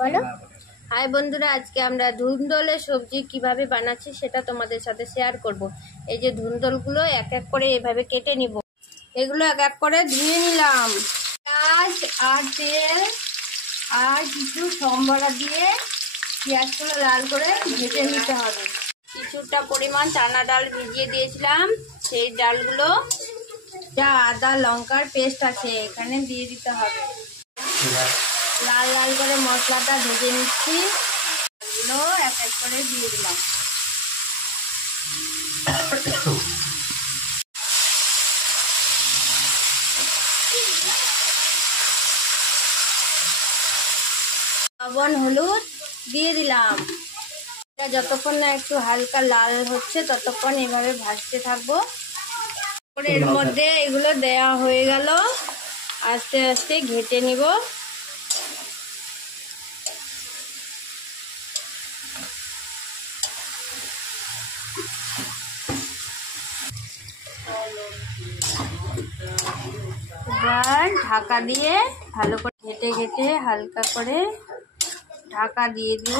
বলো। হাই বন্ধুরা, আজকে আমরা ধুন্দলের সবজি কিভাবে বানাচ্ছি সেটা তোমাদের সাথে শেয়ার করব। এই যে ধুন্দলগুলো এক এক করে এভাবে কেটে নিব। এগুলো এক এক করে ধুয়ে নিলাম। পেঁয়াজ আর তেল আর কিছু সম্বরা দিয়ে পেঁয়াজগুলো লাল করে ভেজে নিতে হবে। কিছুটা পরিমাণ চানা ডাল ভিজিয়ে দিয়েছিলাম, সেই ডালগুলো যা আদা লঙ্কার পেস্ট আছে এখানে দিয়ে দিতে হবে। লাল লাল করে মশলাটা ভেজে নিচ্ছি, এগুলো এক এক করে দিয়ে দিলাম। লবণ হলুদ দিয়ে দিলাম। এটা যতক্ষণ না একটু হালকা লাল হচ্ছে ততক্ষণ এভাবে ভাজতে থাকবো। এর মধ্যে এগুলো দেয়া হয়ে গেল, আস্তে আস্তে ঘেটে নিব। এবার ঢাকা দিয়ে ভালো করে ঘেটে ঘেটে হালকা করে ঢাকা দিয়ে দিব,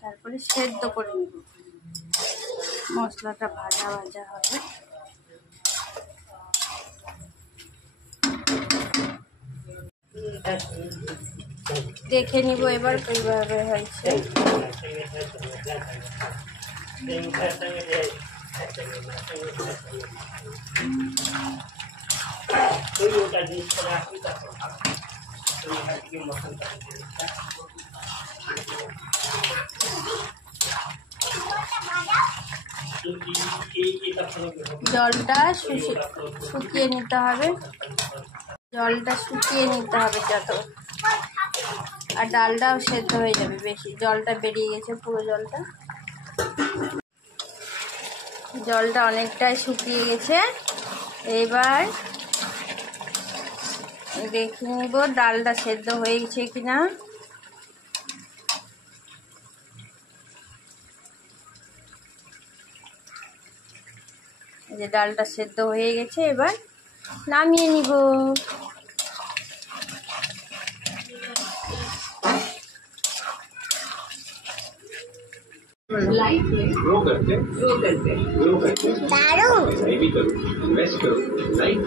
তারপরে সেদ্ধ করে নেব। মশলাটা ভাজা ভাজা হবে। দেখে নিব এবার কিভাবে হয়েছে। জলটা শুকিয়ে নিতে হবে, জলটা শুকিয়ে নিতে হবে যত, আর ডালটাও সেদ্ধ হয়ে যাবে। বেশি জলটা বেরিয়ে গেছে, পুরো জলটা অনেকটাই শুকিয়ে গেছে। এবার দেখে নিব ডালটা সেদ্ধ হয়ে গেছে কিনা। এই যে ডালটা সেদ্ধ হয়ে গেছে, এবার নামিয়ে নিব। लाइफ में ग्रो करते दारू इन्वेस्ट करो लाइफ